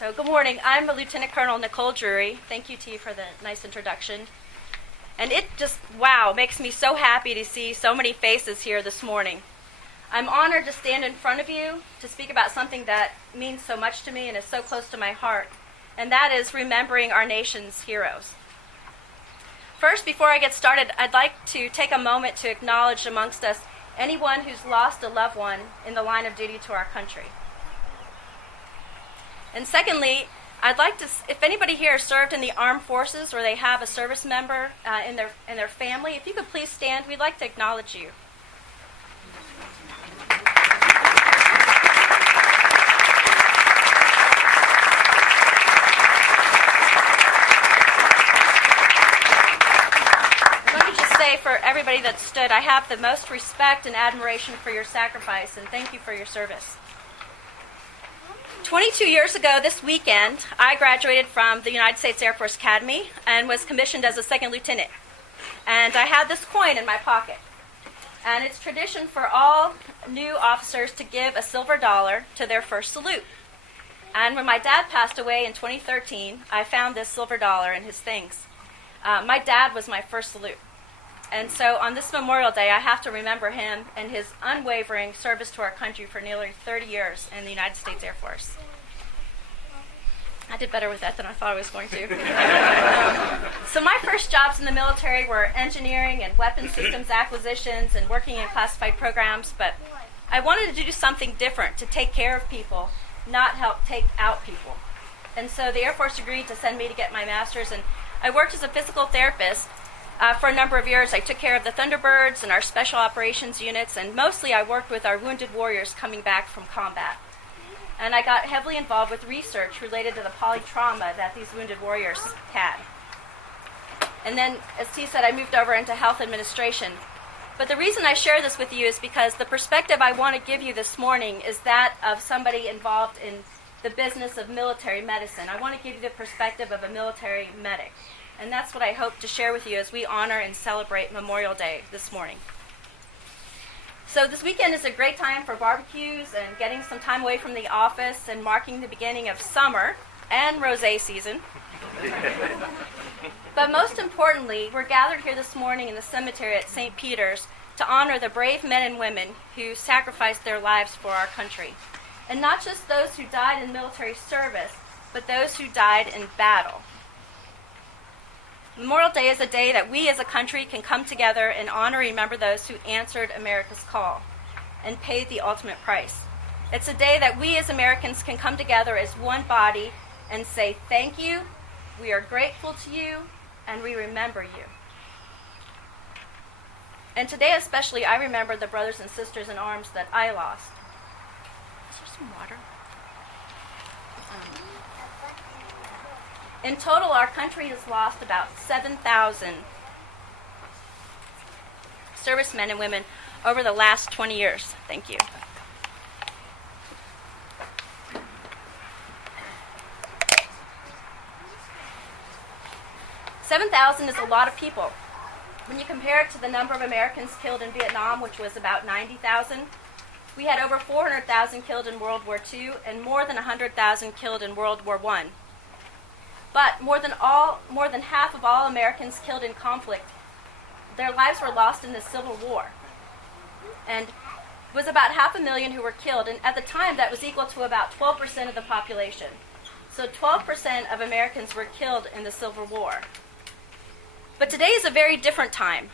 So good morning. I'm Lieutenant Colonel Nicole Drury. Thank you, T, for the nice introduction. And it just, wow, makes me so happy to see so many faces here this morning. I'm honored to stand in front of you to speak about something that means so much to me and is so close to my heart, and that is remembering our nation's heroes. First, before I get started, I'd like to take a moment to acknowledge amongst us anyone who's lost a loved one in the line of duty to our country. And secondly, I'd like to, if anybody here has served in the armed forces or they have a service member in their family, if you could please stand, we'd like to acknowledge you. Let me just say for everybody that stood, I have the most respect and admiration for your sacrifice, and thank you for your service. 22 years ago this weekend, I graduated from the United States Air Force Academy and was commissioned as a second lieutenant. And I had this coin in my pocket. And it's tradition for all new officers to give a silver dollar to their first salute. And when my dad passed away in 2013, I found this silver dollar in his things. My dad was my first salute. And so on this Memorial Day, I have to remember him and his unwavering service to our country for nearly 30 years in the United States Air Force. I did better with that than I thought I was going to. So my first jobs in the military were engineering and weapons systems acquisitions and working in classified programs, but I wanted to do something different, to take care of people, not help take out people. And so the Air Force agreed to send me to get my master's, and I worked as a physical therapist for a number of years. I took care of the Thunderbirds and our special operations units, and mostly I worked with our wounded warriors coming back from combat. And I got heavily involved with research related to the polytrauma that these wounded warriors had. And then, as T said, I moved over into health administration. But the reason I share this with you is because the perspective I want to give you this morning is that of somebody involved in the business of military medicine. I want to give you the perspective of a military medic. And that's what I hope to share with you as we honor and celebrate Memorial Day this morning. So this weekend is a great time for barbecues and getting some time away from the office and marking the beginning of summer and rosé season. But most importantly, we're gathered here this morning in the cemetery at St. Peter's to honor the brave men and women who sacrificed their lives for our country. And not just those who died in military service, but those who died in battle. Memorial Day is a day that we as a country can come together and honor and remember those who answered America's call and paid the ultimate price. It's a day that we as Americans can come together as one body and say thank you, we are grateful to you, and we remember you. And today especially, I remember the brothers and sisters in arms that I lost. Is there some water? In total, our country has lost about 7,000 servicemen and women over the last 20 years. Thank you. $7,000 is a lot of people. When you compare it to the number of Americans killed in Vietnam, which was about 90,000, we had over 400,000 killed in World War II and more than 100,000 killed in World War I. But more than half of all Americans killed in conflict, their lives were lost in the Civil War. And it was about 500,000 who were killed, and at the time that was equal to about 12% of the population. So 12% of Americans were killed in the Civil War. But today is a very different time.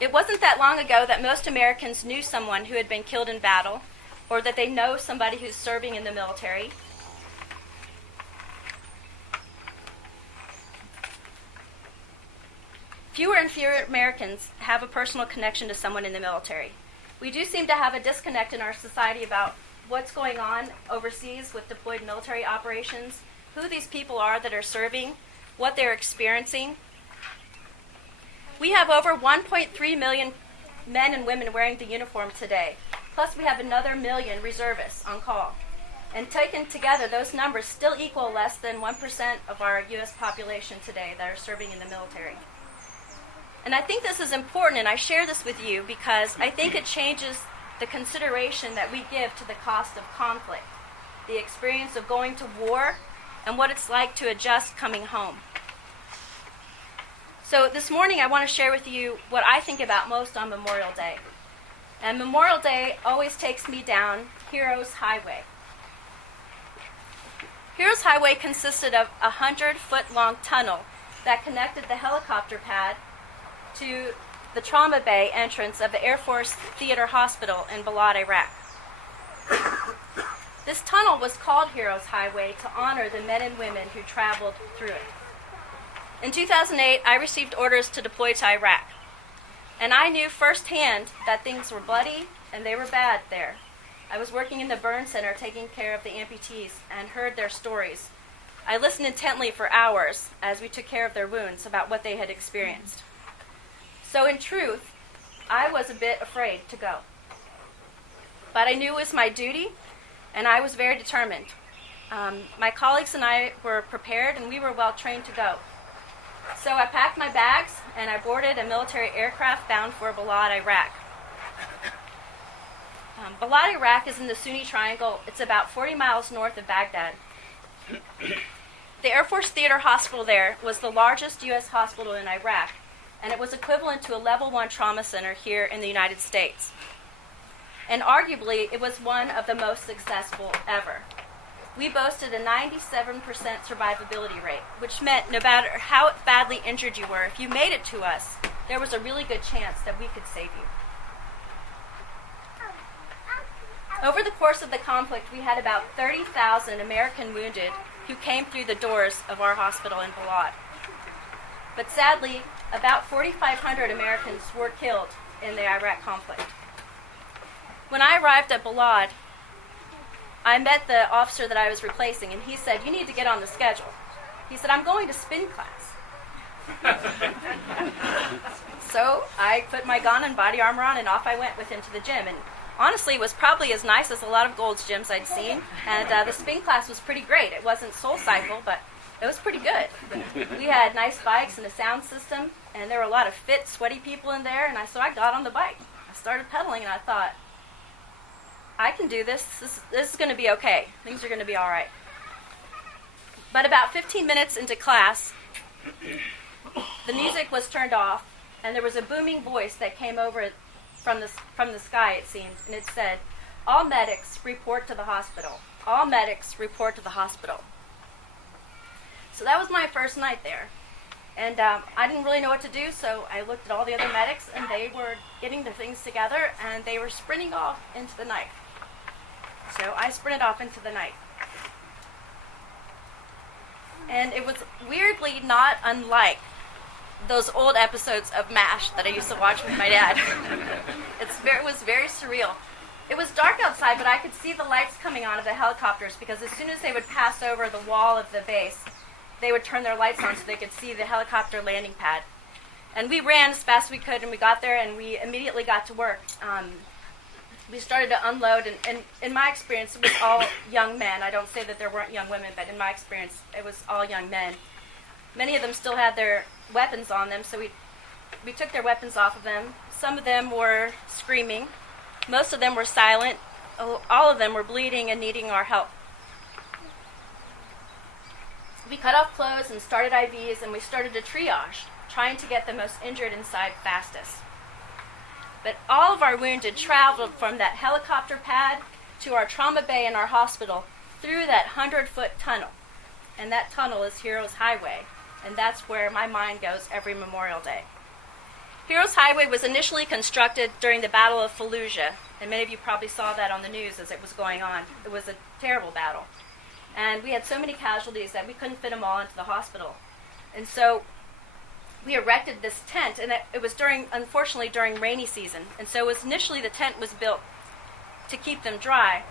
It wasn't that long ago that most Americans knew someone who had been killed in battle, or that they know somebody who's serving in the military. Fewer and fewer Americans have a personal connection to someone in the military. We do seem to have a disconnect in our society about what's going on overseas with deployed military operations, who these people are that are serving, what they're experiencing. We have over 1.3 million men and women wearing the uniform today. Plus we have another 1 million reservists on call. And taken together, those numbers still equal less than 1% of our U.S. population today that are serving in the military. And I think this is important, and I share this with you because I think it changes the consideration that we give to the cost of conflict. the experience of going to war, and what it's like to adjust coming home. So this morning I want to share with you what I think about most on Memorial Day. And Memorial Day always takes me down Heroes Highway. Heroes Highway consisted of a 100-foot-long tunnel that connected the helicopter pad to the trauma bay entrance of the Air Force Theater Hospital in Balad, Iraq. This tunnel was called Heroes Highway to honor the men and women who traveled through it. In 2008, I received orders to deploy to Iraq, and I knew firsthand that things were bloody and they were bad there. I was working in the burn center taking care of the amputees and heard their stories. I listened intently for hours as we took care of their wounds about what they had experienced. So in truth, I was a bit afraid to go. But I knew it was my duty, and I was very determined. My colleagues and I were prepared, and we were well trained to go. So I packed my bags, and I boarded a military aircraft bound for Balad, Iraq. Balad, Iraq is in the Sunni Triangle. It's about 40 miles north of Baghdad. The Air Force Theater Hospital there was the largest U.S. hospital in Iraq, and it was equivalent to a level 1 trauma center here in the United States. And arguably, it was one of the most successful ever. We boasted a 97% survivability rate, which meant no matter how badly injured you were, if you made it to us, there was a really good chance that we could save you. Over the course of the conflict, we had about 30,000 American wounded who came through the doors of our hospital in Balad. But sadly, about 4,500 Americans were killed in the Iraq conflict. When I arrived at Balad, I met the officer that I was replacing, and he said, "You need to get on the schedule." He said, "I'm going to spin class." So I put my gun and body armor on, and off I went with him to the gym. And honestly, it was probably as nice as a lot of Gold's gyms I'd seen, and the spin class was pretty great. It wasn't Soul Cycle, but it was pretty good. We had nice bikes and a sound system, and there were a lot of fit, sweaty people in there, and so I got on the bike. I started pedaling, and I thought, I can do this. This is going to be okay. Things are going to be all right. But about 15 minutes into class, the music was turned off, and there was a booming voice that came over from the sky, it seems, and it said, "All medics report to the hospital. All medics report to the hospital." So that was my first night there. And I didn't really know what to do, so I looked at all the other medics, and they were getting their things together, and they were sprinting off into the night. So I sprinted off into the night. And it was weirdly not unlike those old episodes of MASH that I used to watch with my dad. It was very surreal. It was dark outside, but I could see the lights coming on of the helicopters, because as soon as they would pass over the wall of the base, they would turn their lights on so they could see the helicopter landing pad. And we ran as fast as we could, and we got there, and we immediately got to work. We started to unload, and in my experience, it was all young men. I don't say that there weren't young women, but in my experience, it was all young men. Many of them still had their weapons on them, so we took their weapons off of them. Some of them were screaming. Most of them were silent. All of them were bleeding and needing our help. We cut off clothes and started IVs, and we started to triage, trying to get the most injured inside fastest. But all of our wounded traveled from that helicopter pad to our trauma bay in our hospital through that 100-foot tunnel. And that tunnel is Heroes Highway, and that's where my mind goes every Memorial Day. Heroes Highway was initially constructed during the Battle of Fallujah, and many of you probably saw that on the news as it was going on. It was a terrible battle. And we had so many casualties that we couldn't fit them all into the hospital. And so we erected this tent, and it was unfortunately during rainy season. And so initially the tent was built to keep them dry.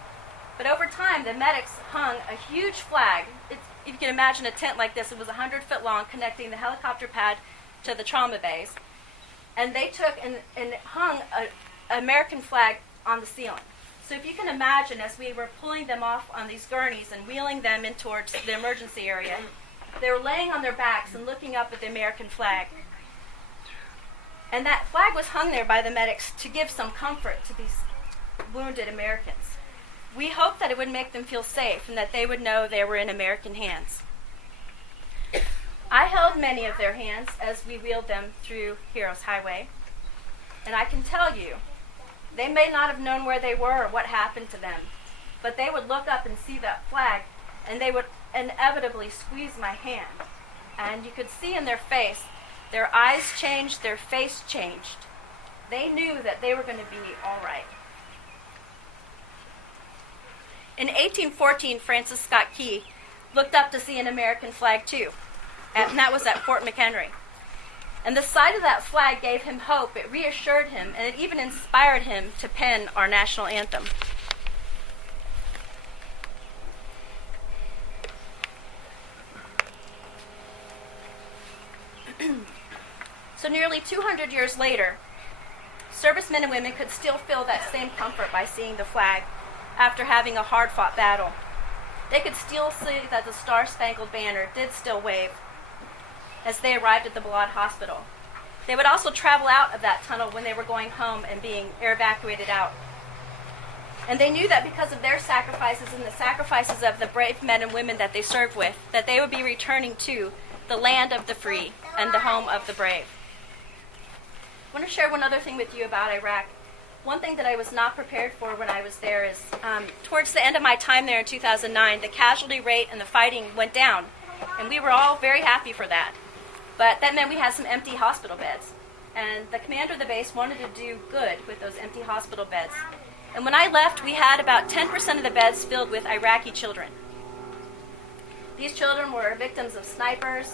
But over time, the medics hung a huge flag. If you can imagine a tent like this, it was 100 foot long, connecting the helicopter pad to the trauma bays. And they took and hung an American flag on the ceiling. So if you can imagine, as we were pulling them off on these gurneys and wheeling them in towards the emergency area, they were laying on their backs and looking up at the American flag. And that flag was hung there by the medics to give some comfort to these wounded Americans. we hoped that it would make them feel safe and that they would know they were in American hands. I held many of their hands as we wheeled them through Heroes Highway, and I can tell you, they may not have known where they were or what happened to them, but they would look up and see that flag, and they would inevitably squeeze my hand. And you could see in their face, their eyes changed, their face changed. They knew that they were going to be all right. In 1814, Francis Scott Key looked up to see an American flag too, and that was at Fort McHenry. And the sight of that flag gave him hope, it reassured him, and it even inspired him to pen our national anthem. So nearly 200 years later, servicemen and women could still feel that same comfort by seeing the flag after having a hard-fought battle. They could still see that the Star-Spangled Banner did still wave as they arrived at the Balad Hospital. They would also travel out of that tunnel when they were going home and being air evacuated out. And they knew that because of their sacrifices and the sacrifices of the brave men and women that they served with, that they would be returning to the land of the free and the home of the brave. I want to share one other thing with you about Iraq. One thing that I was not prepared for when I was there is, towards the end of my time there in 2009, the casualty rate and the fighting went down, and we were all very happy for that. But that meant we had some empty hospital beds, and the commander of the base wanted to do good with those empty hospital beds. And when I left, we had about 10% of the beds filled with Iraqi children. These children were victims of snipers,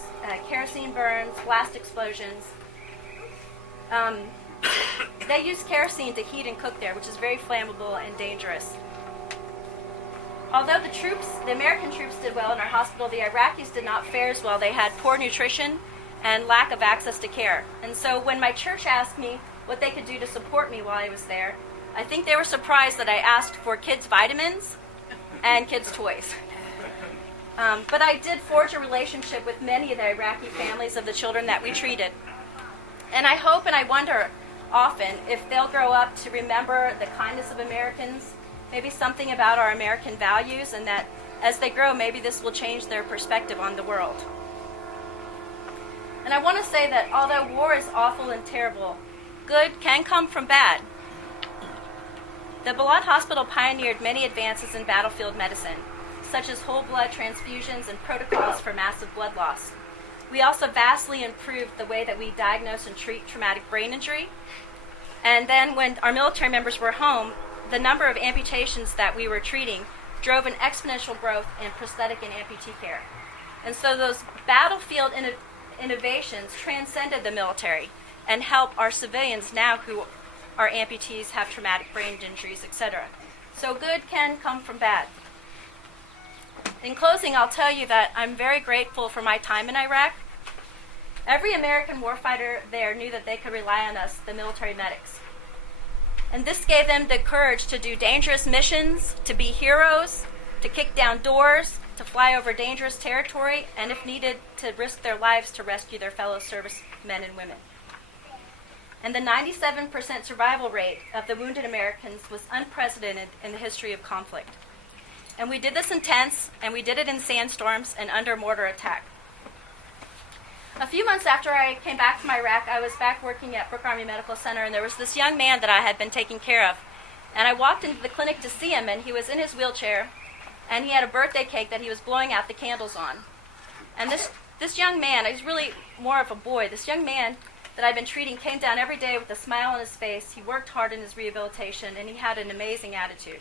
kerosene burns, blast explosions. They used kerosene to heat and cook there, which is very flammable and dangerous. Although the American troops did well in our hospital, the Iraqis did not fare as well. They had poor nutrition and lack of access to care. And so when my church asked me what they could do to support me while I was there, I think they were surprised that I asked for kids' vitamins and kids' toys. But I did forge a relationship with many of the Iraqi families of the children that we treated. And I hope and I wonder often if they'll grow up to remember the kindness of Americans, maybe something about our American values, and that as they grow, maybe this will change their perspective on the world. And I want to say that although war is awful and terrible, good can come from bad. The Balad Hospital pioneered many advances in battlefield medicine, such as whole blood transfusions and protocols for massive blood loss. We also vastly improved the way that we diagnose and treat traumatic brain injury. And then when our military members were home, the number of amputations that we were treating drove an exponential growth in prosthetic and amputee care. And so those battlefield innovations transcended the military and help our civilians now who are amputees, have traumatic brain injuries, etc. So good can come from bad. In closing, I'll tell you that I'm very grateful for my time in Iraq. Every American warfighter there knew that they could rely on us, the military medics. And this gave them the courage to do dangerous missions, to be heroes, to kick down doors, to fly over dangerous territory, and if needed, to risk their lives to rescue their fellow servicemen and women. And the 97% survival rate of the wounded Americans was unprecedented in the history of conflict. And we did this in tents, and we did it in sandstorms and under mortar attack. A few months after I came back from Iraq, I was back working at Brooke Army Medical Center, and there was this young man that I had been taking care of. And I walked into the clinic to see him, and he was in his wheelchair, and he had a birthday cake that he was blowing out the candles on. And this young man, he's really more of a boy, this young man that I've been treating came down every day with a smile on his face. He worked hard in his rehabilitation, and he had an amazing attitude.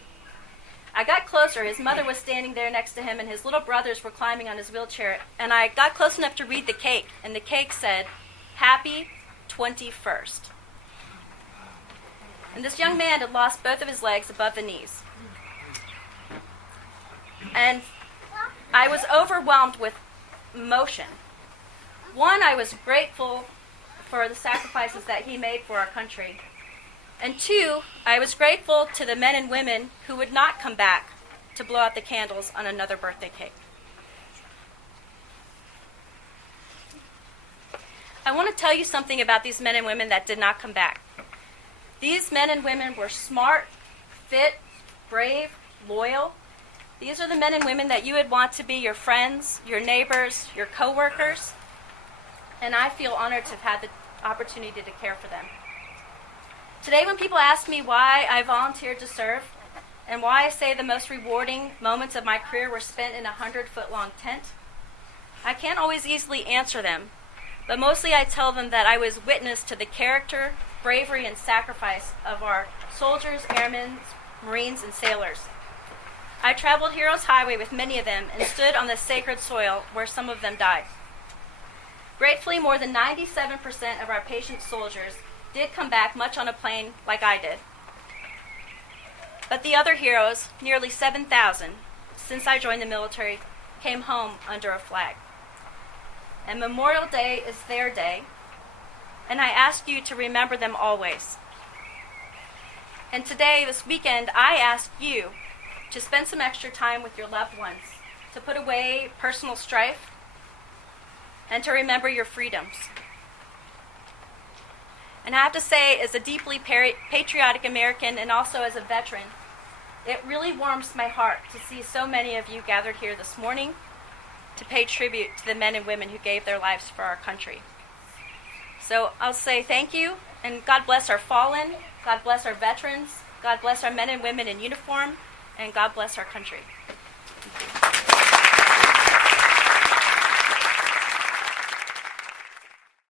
I got closer. His mother was standing there next to him, and his little brothers were climbing on his wheelchair. And I got close enough to read the cake, and the cake said, "Happy 21st." And this young man had lost both of his legs above the knees. And I was overwhelmed with emotion. One, I was grateful for the sacrifices that he made for our country. And two, I was grateful to the men and women who would not come back to blow out the candles on another birthday cake. I want to tell you something about these men and women that did not come back. These men and women were smart, fit, brave, loyal. These are the men and women that you would want to be your friends, your neighbors, your co-workers. And I feel honored to have had the opportunity to care for them. Today, when people ask me why I volunteered to serve and why I say the most rewarding moments of my career were spent in a 100-foot-long tent, I can't always easily answer them, but mostly I tell them that I was witness to the character, bravery, and sacrifice of our soldiers, airmen, Marines, and sailors. I traveled Heroes Highway with many of them and stood on the sacred soil where some of them died. Gratefully, more than 97% of our patient soldiers did come back much on a plane like I did. But the other heroes, nearly 7,000, since I joined the military, came home under a flag. And Memorial Day is their day, and I ask you to remember them always. And today, this weekend, I ask you to spend some extra time with your loved ones, to put away personal strife, and to remember your freedoms. And I have to say, as a deeply patriotic American and also as a veteran, it really warms my heart to see so many of you gathered here this morning to pay tribute to the men and women who gave their lives for our country. So I'll say thank you, and God bless our fallen, God bless our veterans, God bless our men and women in uniform, and God bless our country.